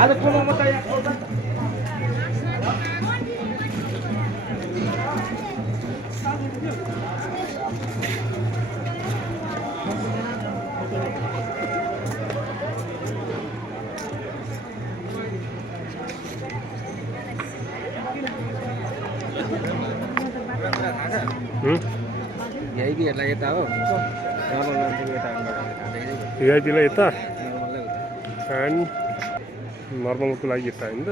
Ada como mo tayo ako. VIP लाई यता हो नर्मल मान्छेको यता VIP लाई यता नर्मललाई उता and नर्मलको लागि यता हैन त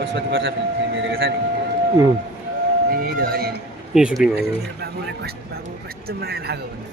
पशुपति वर्ष फिल्म हेरेको छ नि यही त हो नि यही सुटिङ हो मेरो बाबुलाई बाबु कस्तो माया लाग्यो भन्ने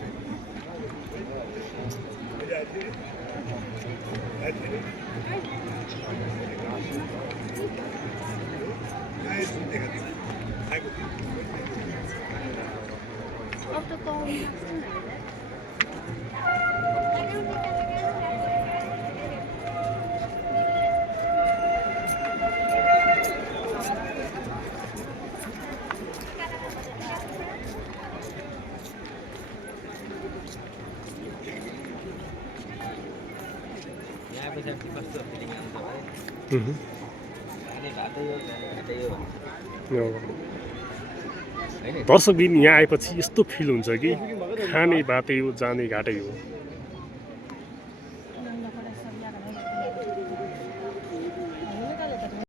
कस्तो फिलिङ आउँछ भाइ खाने भातै हो घाटै हो दर्शक दिन यहाँ आएपछि यस्तो फिल हुन्छ कि खाने बाटै हो जाने घाटै हो